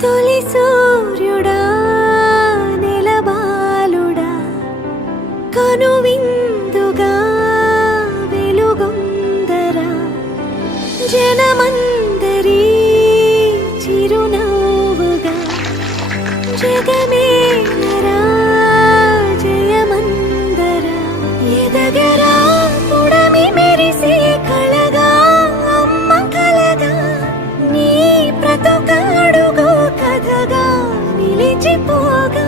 తొలి సూర్యుడా నెలబాలుడా కనువిందుగా వెలుగొందరా జనమందరి చిరునవ్వుగా జగమేలరా జయమందరా ఎదగరా పుడమి మెరిసే కళగా అమ్మ కలగా నీ బ్రతుకడుగో కథగా నిలిచిపోగా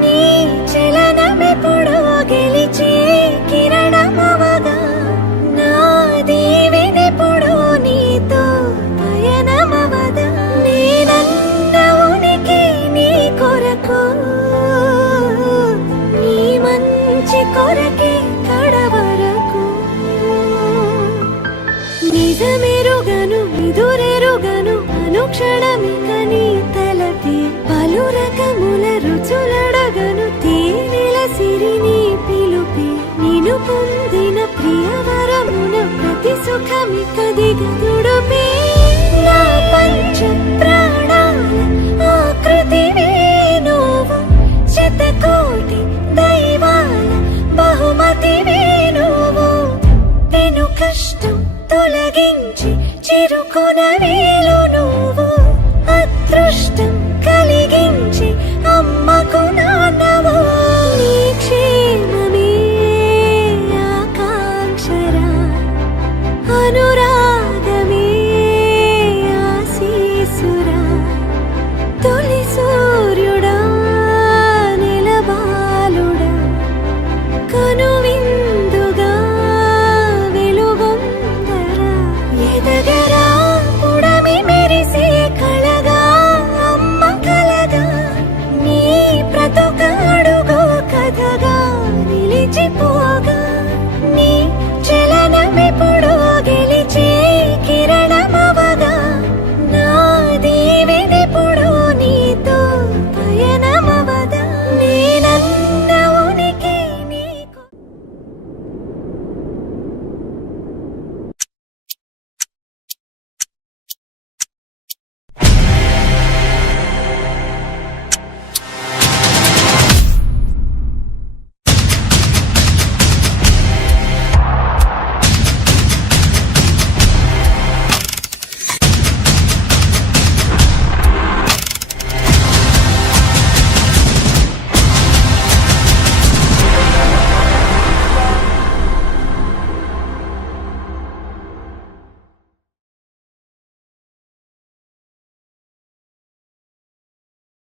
నీ చలనమెప్పుడో గెలిచి కిరణమవగా నా దీవెనెప్పుడో నీతో పయనమవదా నేనన్న ఉనికి నీ కొరకు నీ మంచి కొరకే కడవరకు నిజమెరుగను ఎదురెరుగను అనుక్షణమిక నీ తలపి పలు రకముల రుచులడగను తేనెల సిరి నీ పిలుపి నిను పొందిన ప్రియవరమున ప్రతి సుఖమిక దిగదుడుపి నా పంచ ప్రాణాల ఆకృతివే నువ్వు శతకోటి దైవాల బహుమతివే నువ్వు పెను కష్టం తొలగించి చిరుకొన వేలు నువ్వు అదృష్టం